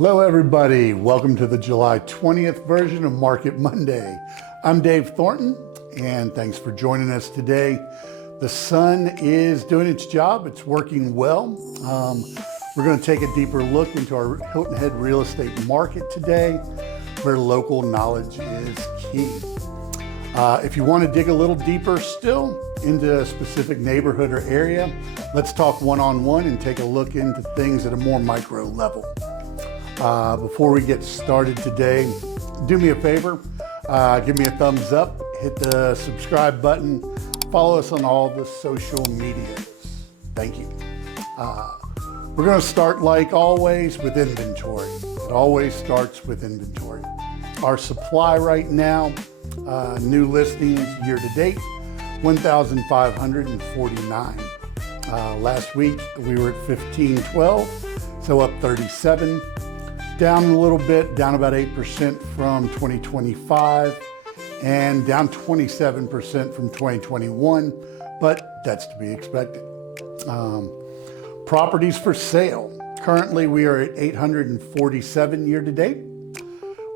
Hello everybody, welcome to the July 20th version of Market Monday. I'm Dave Thornton and thanks for joining us today. The sun is doing its job, it's working well. We're going to take a deeper look into our Hilton Head real estate market today, where local knowledge is key. If you want to dig a little deeper still into a specific neighborhood or area, let's talk one-on-one and take a look into things at a more micro level. Before we get started today, do me a favor, give me a thumbs up, hit the subscribe button, follow us on all the social medias. Thank you. We're going to start, like always, with inventory. It always starts with inventory. Our supply right now, new listings year to date, 1,549. Last week we were at 1,512, so up 37. Down a little bit, down about 8% from 2025 and down 27% from 2021, but that's to be expected. Properties for sale. Currently we are at 847 year to date.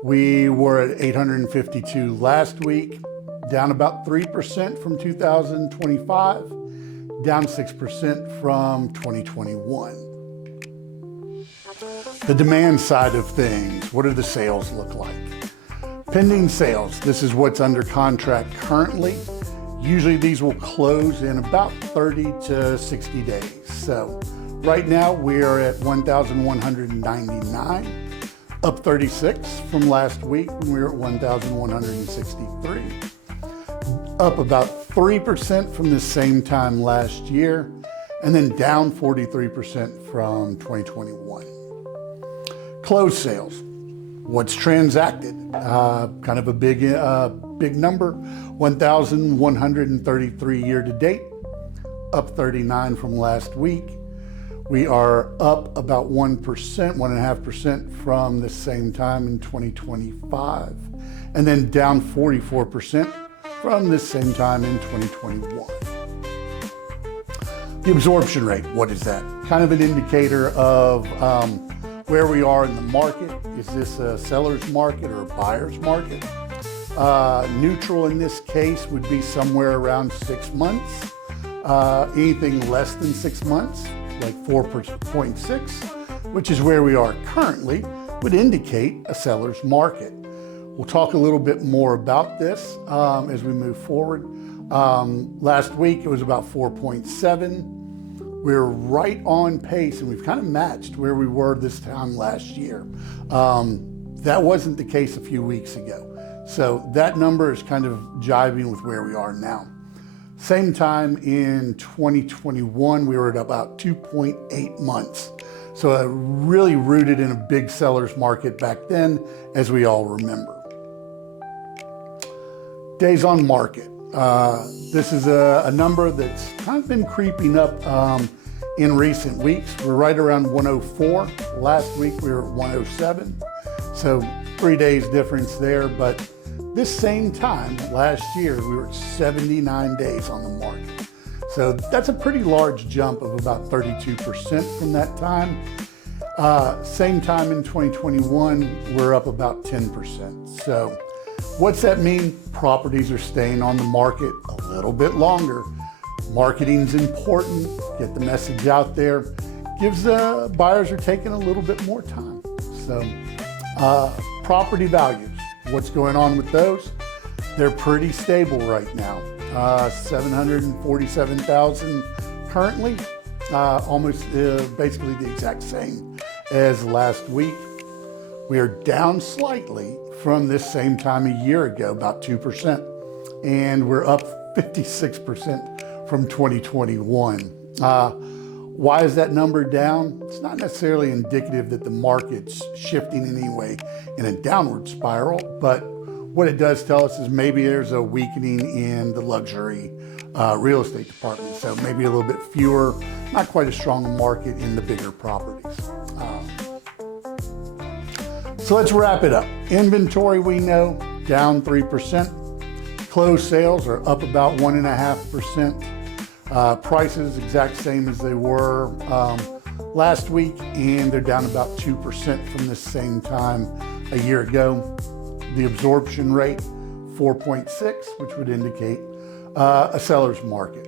We were at 852 last week, down about 3% from 2025, down 6% from 2021. The demand side of things, what do the sales look like? Pending sales, this is what's under contract currently. Usually these will close in about 30 to 60 days. So right now we are at 1,199, up 36 from last week when we were at 1,163. Up about 3% from the same time last year, and then down 43% from 2021. Closed sales, what's transacted, kind of a big number, 1,133 year to date, up 39 from last week. We are up about 1%, 1.5% from the same time in 2025, and then down 44% from the same time in 2021. The absorption rate, what is that? Kind of an indicator of where we are in the market. Is this a seller's market or a buyer's market? Neutral in this case would be somewhere around 6 months. Anything less than 6 months, like 4.6, which is where we are currently, would indicate a seller's market. We'll talk a little bit more about this as we move forward. Last week it was about 4.7. We're right on pace, and we've kind of matched where we were this time last year. That wasn't the case a few weeks ago. So that number is kind of jiving with where we are now. Same time in 2021, we were at about 2.8 months. So really rooted in a big seller's market back then, as we all remember. Days on market. This is a number that's kind of been creeping up in recent weeks. We're right around 104. Last week we were at 107. So 3 days difference there. But this same time last year, we were at 79 days on the market. So that's a pretty large jump of about 32% from that time. Same time in 2021, we're up about 10%. So what's that mean? Properties are staying on the market a little bit longer. Marketing's important. Get the message out there. Gives the buyers are taking a little bit more time. So property values, what's going on with those? They're pretty stable right now. 747,000 currently, almost basically the exact same as last week. We are down slightly from this same time a year ago, about 2%, and we're up 56% from 2021. Why is that number down? It's not necessarily indicative that the market's shifting in any way in a downward spiral, but what it does tell us is maybe there's a weakening in the luxury real estate department. So maybe a little bit fewer, not quite a strong market in the bigger properties. So let's wrap it up. Inventory, we know, down 3%. Closed sales are up about 1.5%. Prices exact same as they were last week, and they're down about 2% from the same time a year ago. The absorption rate, 4.6, which would indicate a seller's market.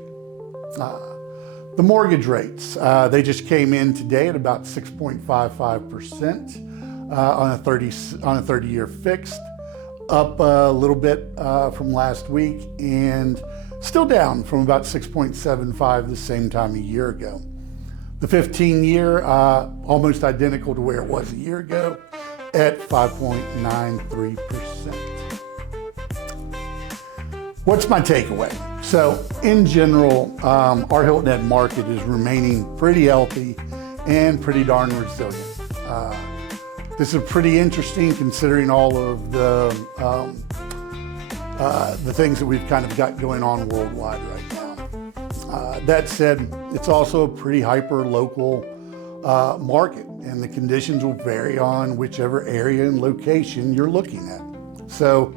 The mortgage rates, they just came in today at about 6.55% on a 30-year fixed, up a little bit from last week, and still down from about 6.75 the same time a year ago. The 15-year, almost identical to where it was a year ago at 5.93%. What's my takeaway? So in general, our Hilton Head market is remaining pretty healthy and pretty darn resilient. This is pretty interesting considering all of the things that we've kind of got going on worldwide right now. That said, it's also a pretty hyper-local market, and the conditions will vary on whichever area and location you're looking at. So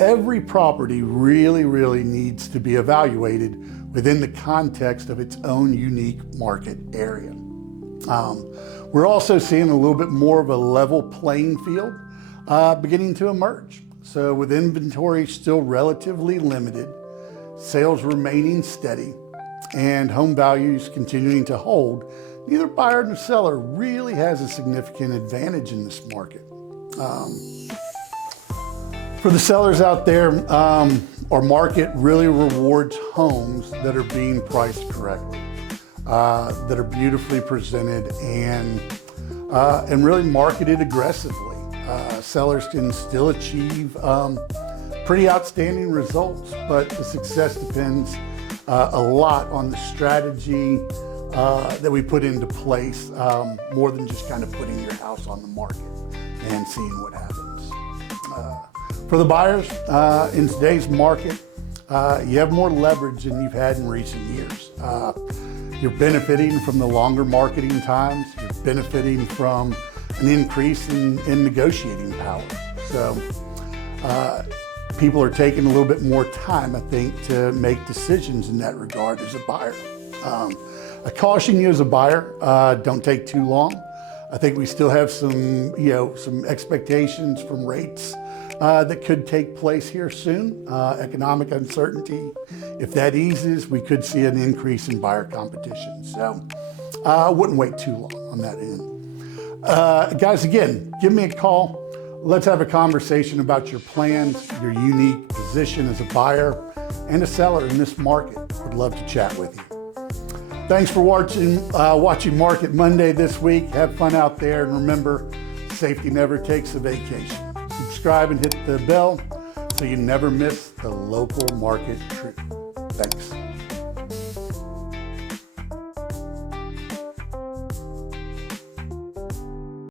every property really needs to be evaluated within the context of its own unique market area. We're also seeing a little bit more of a level playing field beginning to emerge. So with inventory still relatively limited, sales remaining steady, and home values continuing to hold, neither buyer nor seller really has a significant advantage in this market. For the sellers out there, our market really rewards homes that are being priced correctly, that are beautifully presented and really marketed aggressively. Sellers can still achieve pretty outstanding results, but the success depends a lot on the strategy that we put into place, more than just kind of putting your house on the market and seeing what happens. For the buyers, in today's market, you have more leverage than you've had in recent years. You're benefiting from the longer marketing times. You're benefiting from an increase in negotiating power. So people are taking a little bit more time, I think, to make decisions in that regard as a buyer. I caution you as a buyer, don't take too long. I think we still have some expectations from rates that could take place here soon. Economic uncertainty, if that eases, we could see an increase in buyer competition. So I wouldn't wait too long on that end. Guys, again, give me a call. Let's have a conversation about your plans, your unique position as a buyer and a seller in this market. Would love to chat with you. Thanks for watching Market Monday this week. Have fun out there, and remember, safety never takes a vacation. Subscribe and hit the bell so you never miss the local market truth.